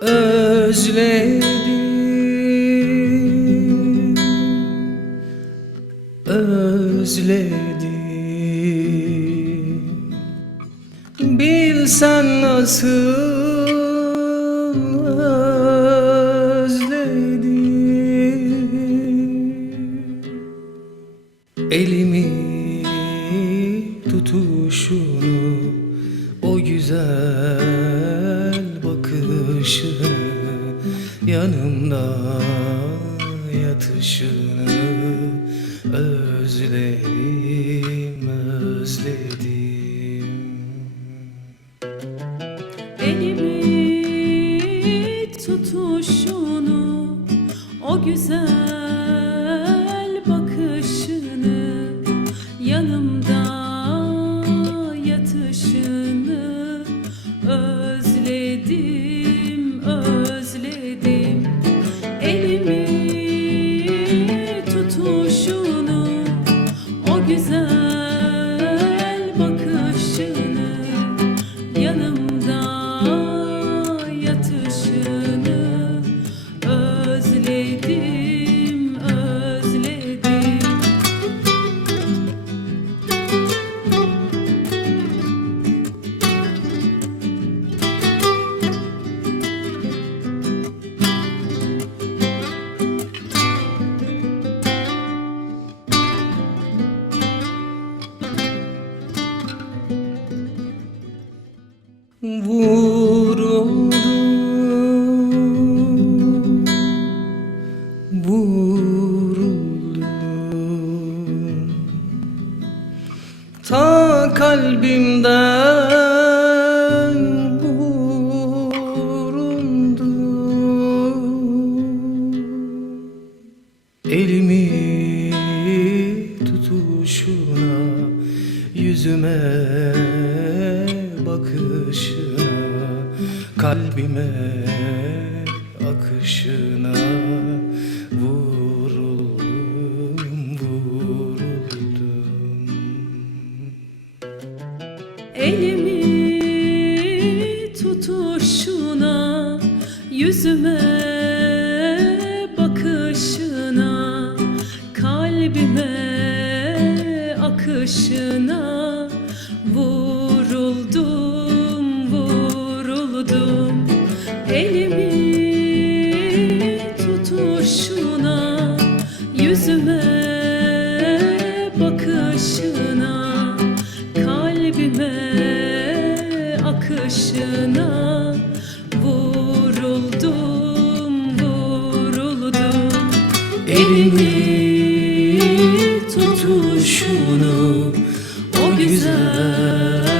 özledim özledim. Bilsen nasıl özledim. Elimi tutuşunu O güzel bakışını Yanımda yatışını Özledim, özledim. Elimi tutuşunu O güzel özledim, Ta kalbimden vurundum Elimi tutuşuna Yüzüme bakışına Kalbime akışına Elimi tutuşuna, yüzüme bakışına, kalbime akışına vuruldum, vuruldum. Elimi tutuşuna, yüzüme bakışına, akışına vuruldum, vuruldum. Elimi tutuşunu O güzel